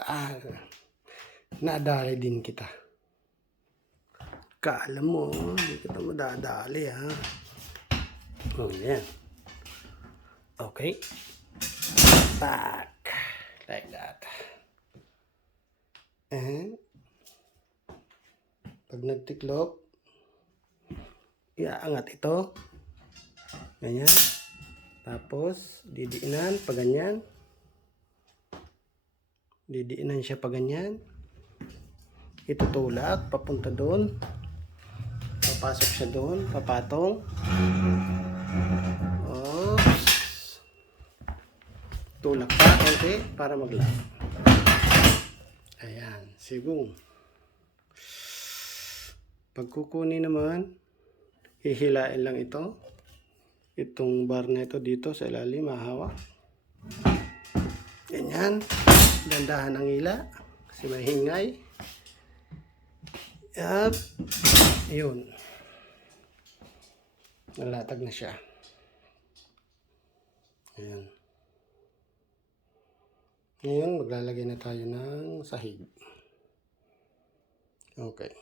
Ah, nadali din kita. Kala mo, hindi kita madadali ha. Yan. Okay. Back. Like that. And pag nagtiklop, iaangat ito. Ganyan. Tapos, didiinan pa ganyan. Didiinan siya pa ganyan. Itutulak, papunta doon. Papasok siya doon, papatong. Oops. Tulak pa, konti, para mag-lock. Ayan, sigong. Pagkukunin naman, hihilain lang ito. Itong bar na ito dito sa ilalim, mahawak. Ganyan. Dandahan ang ila. Kasi mahingay. Yup. Yun. Nalatag na siya. Ayan. Ngayon, maglalagay na tayo ng sahig. Okay.